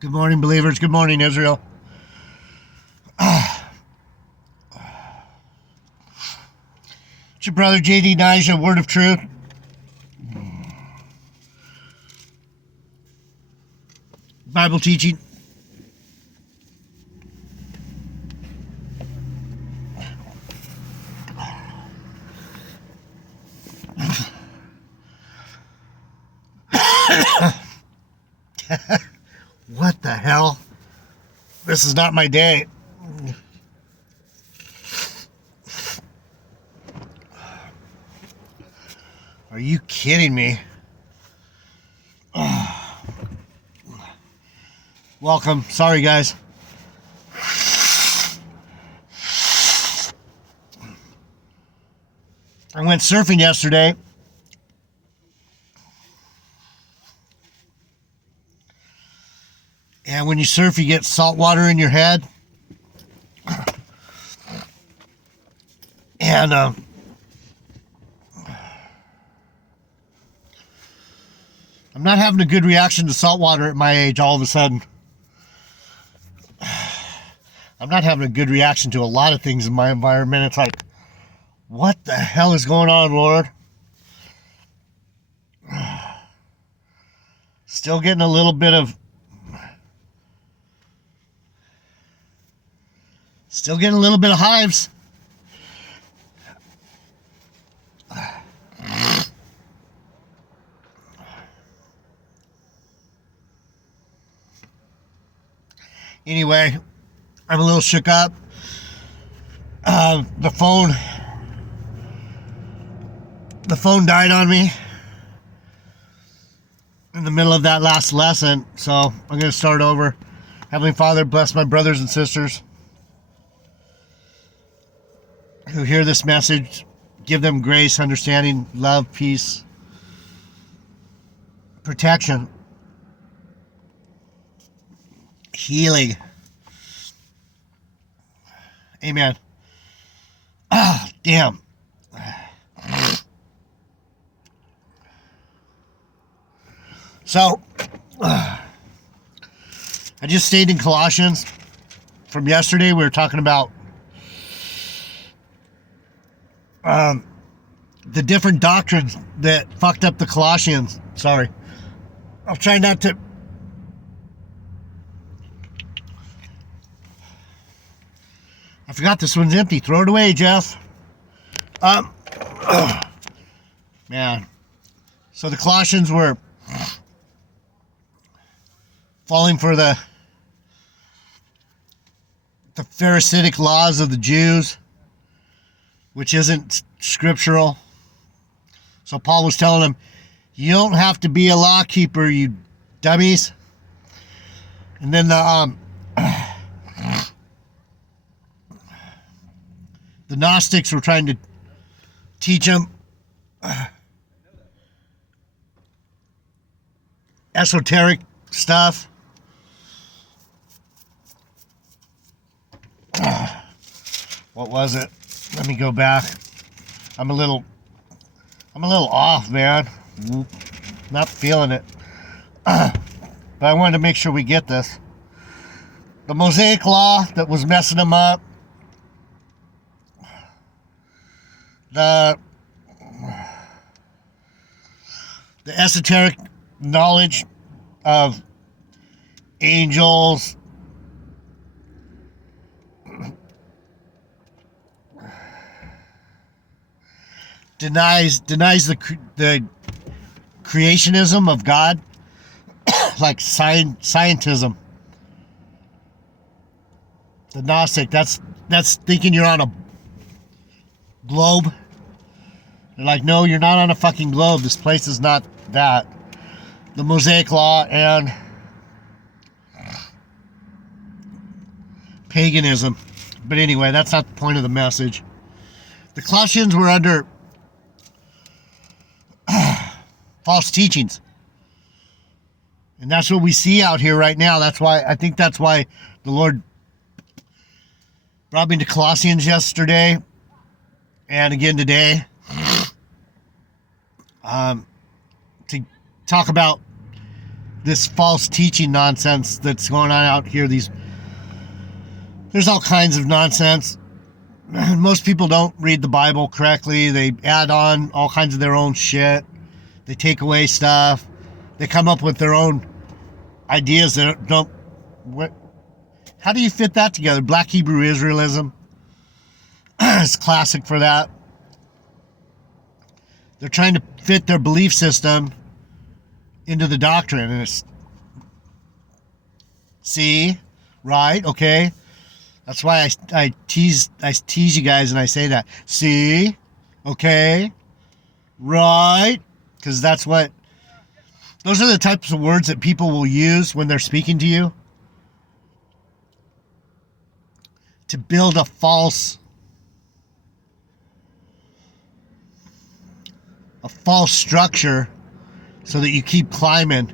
Good morning, believers. Good morning, Israel. It's your brother JD Nija, Word of Truth. Bible teaching. What the hell? This is not my day. Are you kidding me? Welcome. Sorry, guys. I went surfing yesterday. And when you surf, you get salt water in your head. And I'm not having a good reaction to salt water at my age all of a sudden. I'm not having a good reaction to a lot of things in my environment. It's like, what the hell is going on, Lord? Still getting a little bit of hives. Anyway, I'm a little shook up. The phone died on me in the middle of that last lesson, so I'm going to start over. Heavenly Father, bless my brothers and sisters who hear this message. Give them grace, understanding, love, peace, protection, healing. Amen. Ah, damn. So, I just stayed in Colossians from yesterday. We were talking about the different doctrines that fucked up the Colossians. Sorry. I'll try not to. I forgot this one's empty. Throw it away, Jeff. Man. So the Colossians were falling for the Pharisaic laws of the Jews, which isn't scriptural. So Paul was telling them, you don't have to be a law keeper, you dummies. And then the Gnostics were trying to teach them esoteric stuff. What was it? Let me go back. I'm a little off, man. Not feeling it. But I wanted to make sure we get this. The Mosaic Law that was messing them up. The esoteric knowledge of angels, denies the creationism of God, like scientism. The Gnostic, that's thinking you're on a globe. They're like, no, you're not on a fucking globe. This place is not that. The Mosaic Law and paganism. But anyway, that's not the point of the message. The Colossians were under false teachings. And that's what we see out here right now. I think that's why the Lord brought me to Colossians yesterday and again today. To talk about this false teaching nonsense that's going on out here. There's all kinds of nonsense. Most people don't read the Bible correctly. They add on all kinds of their own shit. They take away stuff. They come up with their own ideas that don't. How do you fit that together? Black Hebrew Israelism is classic for that. They're trying to fit their belief system into the doctrine, and it's, see, right, okay. That's why I tease you guys and I say that. See, okay, right, because those are the types of words that people will use when they're speaking to you to build a false structure so that you keep climbing.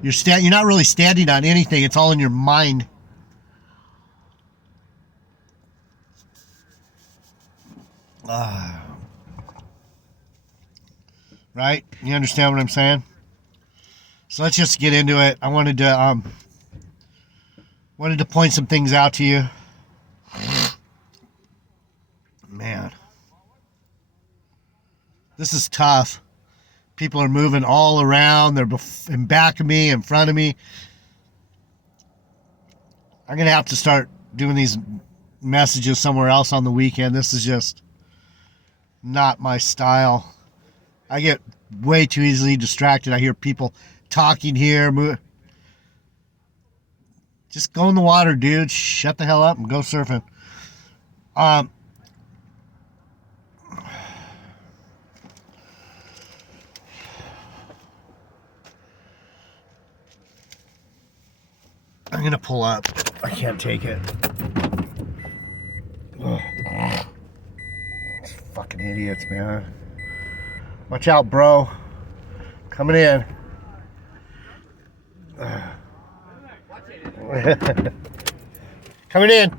You're not really standing on anything. It's all in your mind. Right? You understand what I'm saying? So let's just get into it. I wanted to point some things out to you. Man, this is tough. People are moving all around. They're in back of me, in front of me. I'm going to have to start doing these messages somewhere else on the weekend. This is just not my style. I get way too easily distracted. I hear people talking here. Just go in the water, dude. Shut the hell up and go surfing. I'm going to pull up. I can't take it. Ugh. These fucking idiots, man. Watch out, bro. Coming in. Coming in.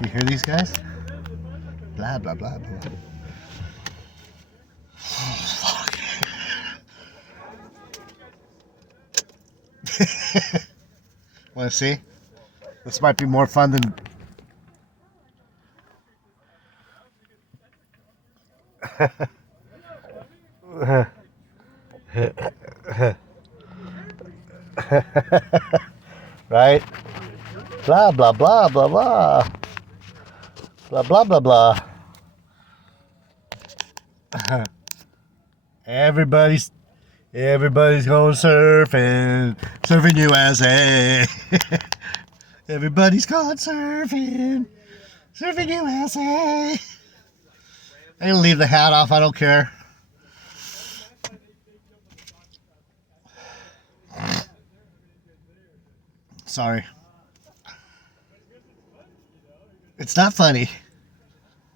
You hear these guys? Blah, blah, blah, blah. Fuck. Want to see? This might be more fun than... Right? Blah, blah, blah, blah, blah. Blah, blah, blah, blah. Everybody's going surfing. Surfing USA. Everybody's going surfing. Surfing USA. I'm going to leave the hat off. I don't care. Sorry. It's not funny.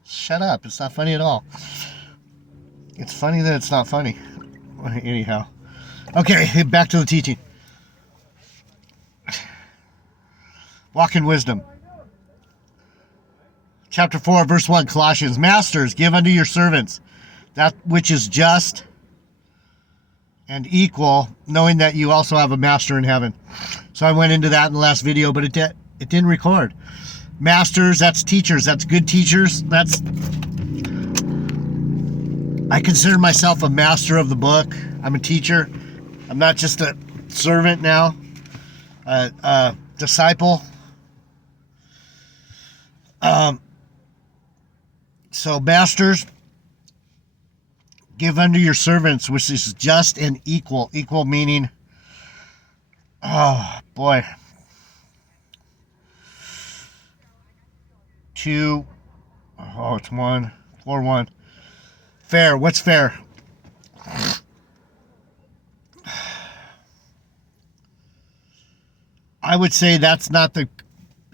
Shut up. It's not funny at all. It's funny that it's not funny. Anyhow. Okay, back to the teaching. Walk in wisdom. Chapter 4, verse 1, Colossians. Masters, give unto your servants that which is just and equal, knowing that you also have a master in heaven. So I went into that in the last video, but it didn't record. Masters, that's teachers. That's good teachers. I consider myself a master of the book. I'm a teacher. I'm not just a servant now. A disciple. So masters, give unto your servants, which is just and equal. Equal meaning, oh boy, two, oh it's 1, 4, 1. Fair, what's fair? I would say that's not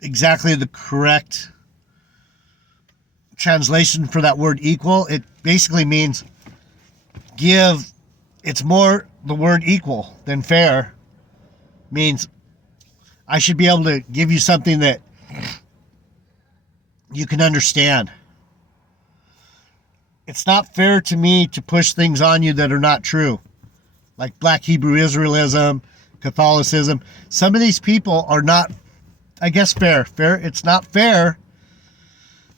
exactly the correct translation for that word equal. It basically means give. It's more the word equal than fair means I should be able to give you something that you can understand. It's not fair to me to push things on you that are not true, like Black Hebrew Israelism, Catholicism. Some of these people are not, I guess, fair. It's not fair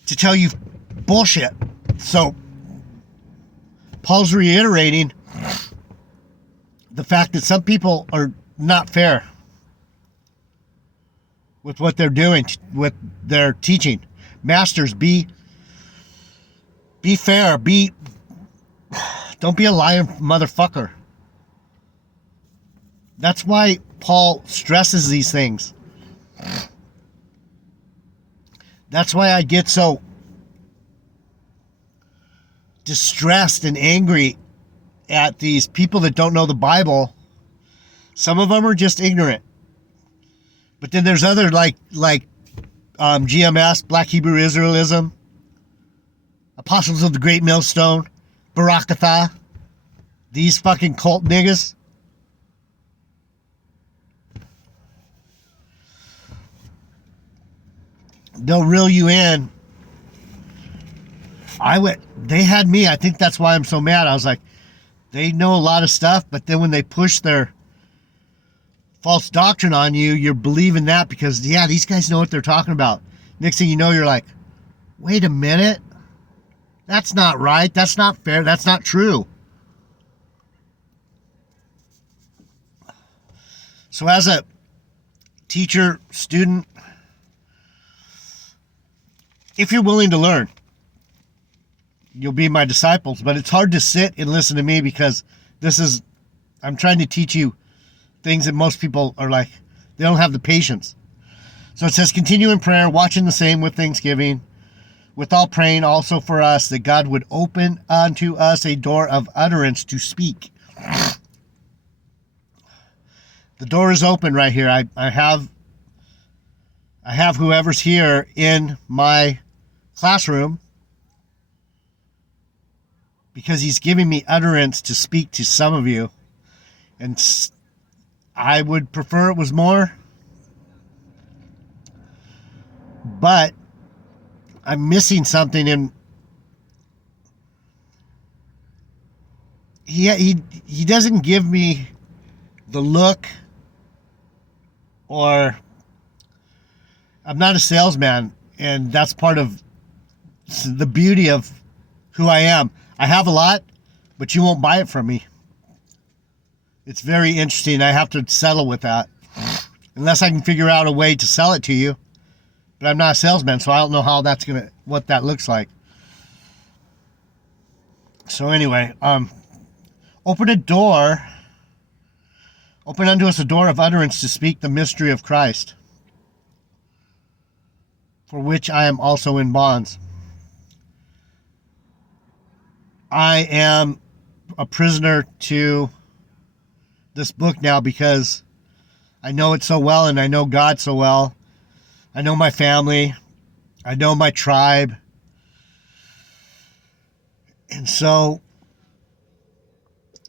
to tell you bullshit. So Paul's reiterating the fact that some people are not fair with what they're doing, with their teaching. Masters, be fair. Don't be a lying motherfucker. That's why Paul stresses these things. That's why I get so distressed and angry at these people that don't know the Bible. Some of them are just ignorant. But then there's other like GMS, Black Hebrew Israelism, Apostles of the Great Millstone, Barakatha, these fucking cult niggas. They'll reel you in. They had me. I think that's why I'm so mad. I was like, they know a lot of stuff, but then when they push their false doctrine on you, you're believing that because, yeah, these guys know what they're talking about. Next thing you know, you're like, wait a minute. That's not right. That's not fair. That's not true. So as a teacher, student, if you're willing to learn, you'll be my disciples. But it's hard to sit and listen to me because I'm trying to teach you things that most people are like, they don't have the patience. So it says, continue in prayer, watching the same with thanksgiving, with all praying also for us, that God would open unto us a door of utterance to speak. The door is open right here. I have whoever's here in my classroom because he's giving me utterance to speak to some of you. And I would prefer it was more. But I'm missing something, and he doesn't give me the look, or I'm not a salesman, and that's part of the beauty of who I am. I have a lot, but you won't buy it from me. It's very interesting. I have to settle with that unless I can figure out a way to sell it to you. But I'm not a salesman, so I don't know how what that looks like. So anyway, open unto us a door of utterance to speak the mystery of Christ, for which I am also in bonds. I am a prisoner to this book now because I know it so well, and I know God so well. I know my family. I know my tribe. And so,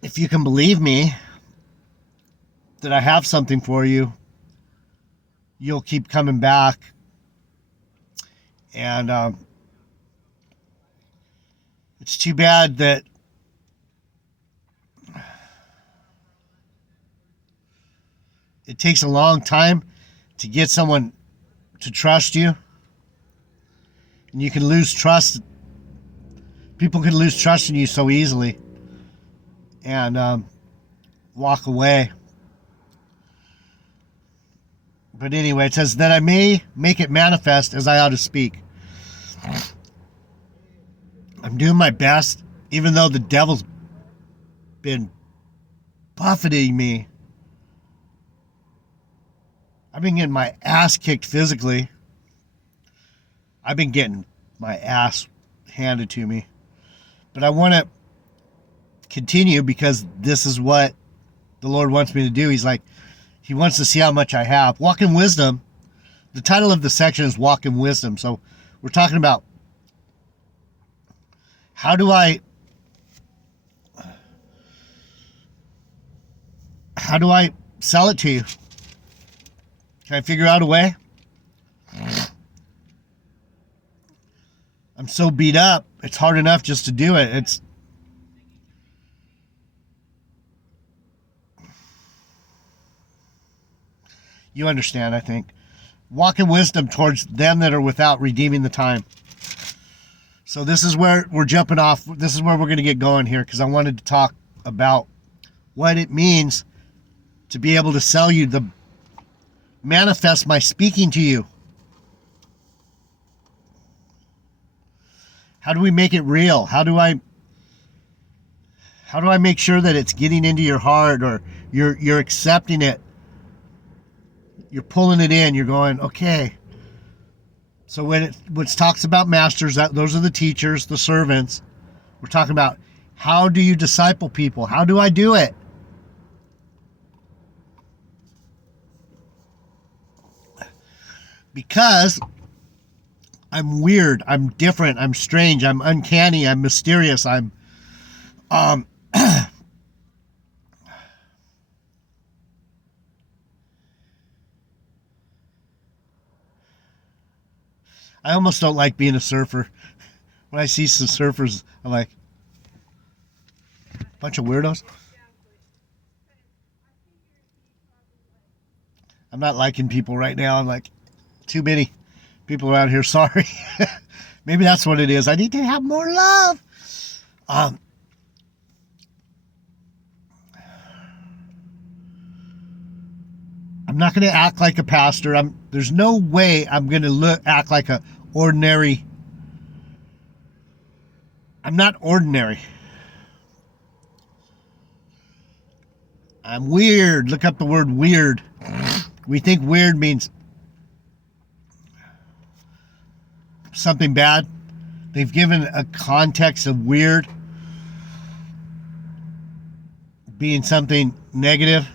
if you can believe me that I have something for you, you'll keep coming back. And it's too bad that it takes a long time to get someone to trust you. And you can lose trust. People can lose trust in you so easily and walk away. But anyway, it says that I may make it manifest as I ought to speak. I'm doing my best, even though the devil's been buffeting me. I've been getting my ass kicked physically. I've been getting my ass handed to me. But I want to continue because this is what the Lord wants me to do. He wants to see how much I have. Walk in wisdom. The title of the section is Walk in Wisdom. So we're talking about how do I sell it to you? Can I figure out a way? I'm so beat up. It's hard enough just to do it. You understand, I think. Walk in wisdom towards them that are without, redeeming the time. So this is where we're jumping off. This is where we're going to get going here, because I wanted to talk about what it means to be able to sell you, the manifest my speaking to you. How do we make it real? How do I make sure that it's getting into your heart, or you're accepting it? You're pulling it in. You're going, okay. So when it talks about masters, those are the teachers, the servants. We're talking about, how do you disciple people? How do I do it? Because I'm weird, I'm different, I'm strange, I'm uncanny, I'm mysterious, I'm I almost don't like being a surfer. When I see some surfers, I'm like, bunch of weirdos. I'm not liking people right now. I'm like, too many people around here. Sorry. Maybe that's what it is. I need to have more love. I'm not going to act like a pastor. There's no way I'm going to act like a ordinary. I'm not ordinary. I'm weird. Look up the word weird. We think weird means something bad. They've given a context of weird being something negative.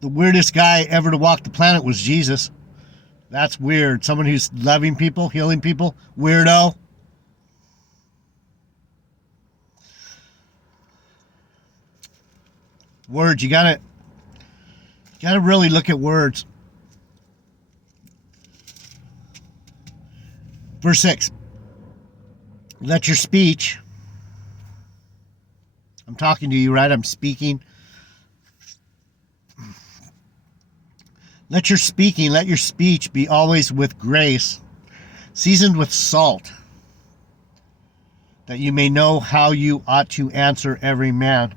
The weirdest guy ever to walk the planet was Jesus. That's weird. Someone who's loving people, healing people. Weirdo. Words, you gotta really look at words. Verse 6. Let your speech, I'm talking to you, right? I'm speaking. Let your speech be always with grace, seasoned with salt, that you may know how you ought to answer every man.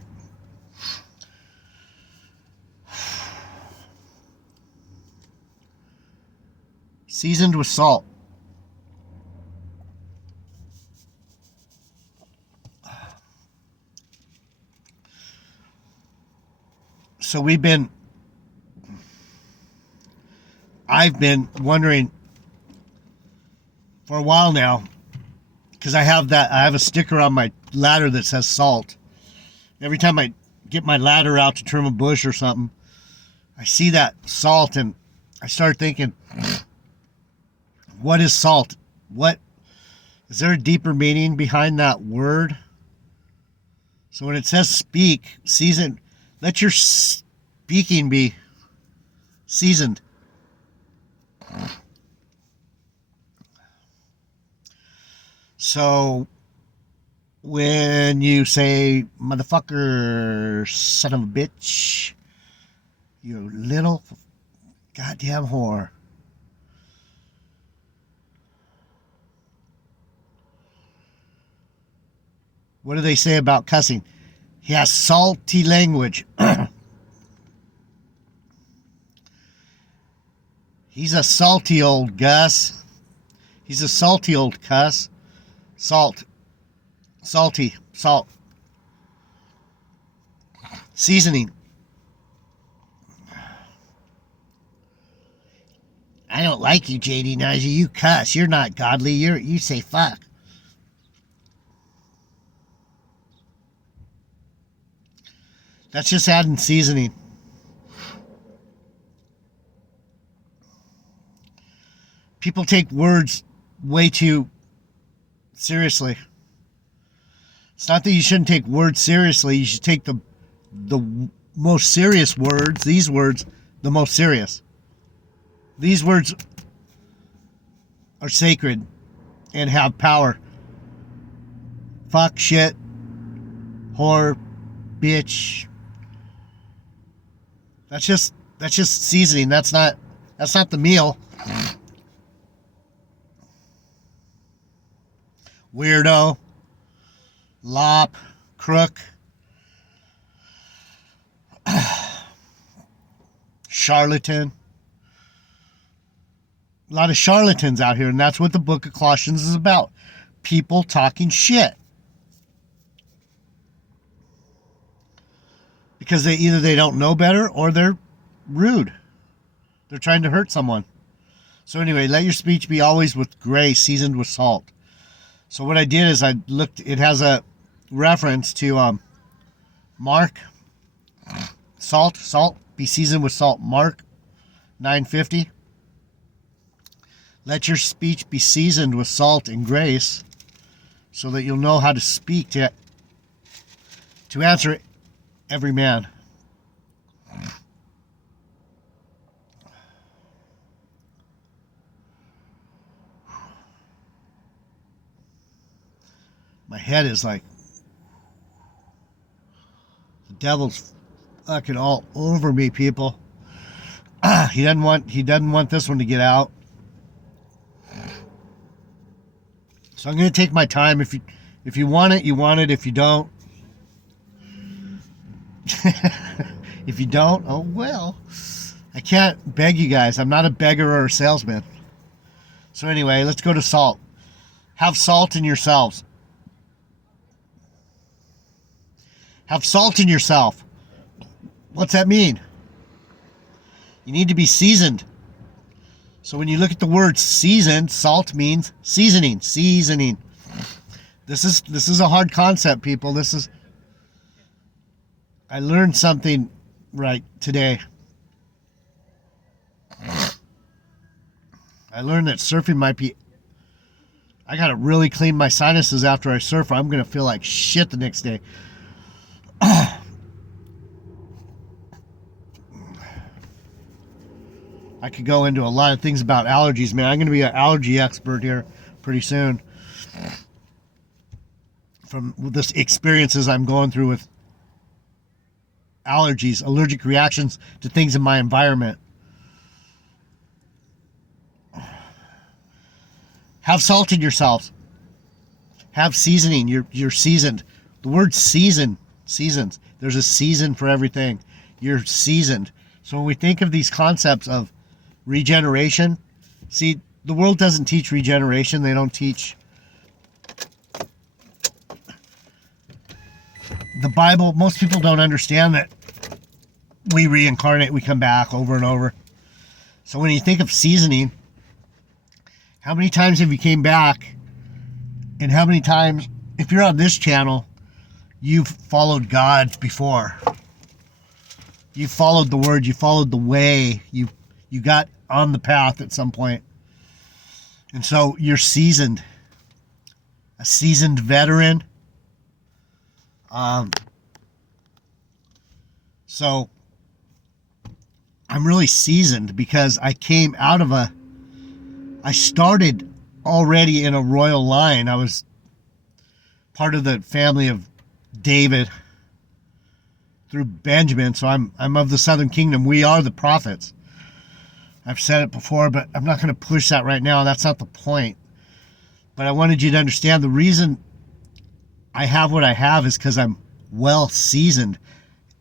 Seasoned with salt. So I've been wondering for a while now, because I have a sticker on my ladder that says salt. Every time I get my ladder out to trim a bush or something, I see that salt, and I start thinking, what is salt? What is there a deeper meaning behind that word? So when it says speak, season, let your speaking be seasoned. So when you say, motherfucker, son of a bitch, you little goddamn whore. What do they say about cussing? He has salty language. He's a salty old Gus. He's a salty old cuss. Salt. Salty. Salt. Seasoning. I don't like you, JD Naja. You cuss. You're not godly. You say fuck. That's just adding seasoning. People take words way too seriously. It's not that you shouldn't take words seriously. You should take the most serious words, these words, the most serious. These words are sacred and have power. Fuck, shit, whore, bitch. That's just seasoning. That's not the meal. Weirdo, lop, crook, charlatan. A lot of charlatans out here, and that's what the book of Colossians is about. People talking shit. Because they don't know better or they're rude. They're trying to hurt someone. So anyway, let your speech be always with grace, seasoned with salt. So what I did is I looked, it has a reference to Mark, salt, be seasoned with salt. Mark 9:50. Let your speech be seasoned with salt and grace so that you'll know how to speak to answer every man. My head is like, the devil's fucking all over me, people. He doesn't want this one to get out. So I'm going to take my time. If you want it, you want it. If you don't, if you don't, oh well. I can't beg you guys. I'm not a beggar or a salesman. So anyway, let's go to salt. Have salt in yourselves. Have salt in yourself. What's that mean? You need to be seasoned. So when you look at the word seasoned, salt means seasoning. Seasoning. This is a hard concept, people. I learned something right today. I learned that surfing might be... I gotta really clean my sinuses after I surf, or I'm gonna feel like shit the next day. I could go into a lot of things about allergies, man. I'm going to be an allergy expert here pretty soon. From this experiences I'm going through with allergies, allergic reactions to things in my environment. Have salt in yourselves. Have seasoning. You're seasoned. The word seasons. There's a season for everything. You're seasoned. So when we think of these concepts of regeneration, see, the world doesn't teach regeneration. They don't teach the Bible. Most people don't understand that we reincarnate, we come back over and over. So when you think of seasoning, how many times have you came back, and how many times, if you're on this channel, you've followed God before? You followed the word, you followed the way, you got on the path at some point. And so you're seasoned. A seasoned veteran. So I'm really seasoned because I came out of I started already in a royal line. I was part of the family of David through Benjamin. So I'm of the Southern Kingdom. We are the prophets. I've said it before, but I'm not going to push that right now. That's not the point. But I wanted you to understand the reason I have what I have is because I'm well seasoned.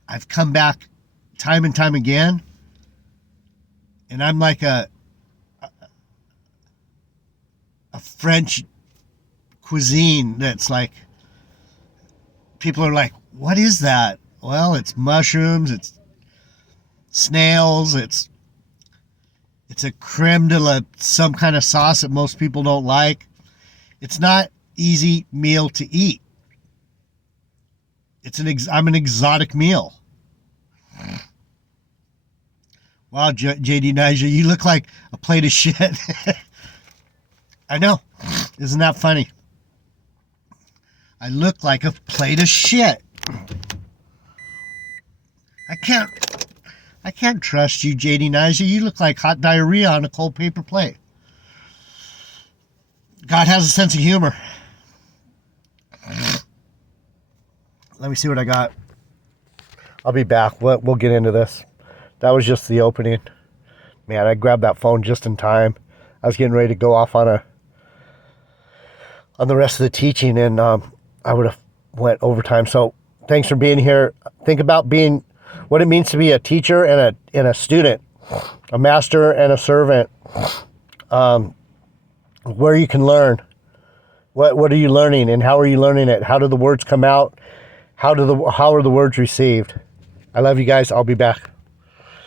I've come back time and time again, and I'm like a French cuisine that's like, people are like, what is that? Well, it's mushrooms, it's snails, it's a creme de la, some kind of sauce that most people don't like. It's not easy meal to eat. I'm an exotic meal. Wow, JD Niger, you look like a plate of shit. I know. Isn't that funny? I look like a plate of shit. I can't trust you, JD Nizer. You look like hot diarrhea on a cold paper plate. God has a sense of humor. Let me see what I got. I'll be back. We'll get into this. That was just the opening. Man, I grabbed that phone just in time. I was getting ready to go off on the rest of the teaching, and I would have went overtime. So thanks for being here. Think about being what it means to be a teacher and a student, a master and a servant. Where you can learn. What are you learning, and how are you learning it? How do the words come out? How are the words received? I love you guys. I'll be back.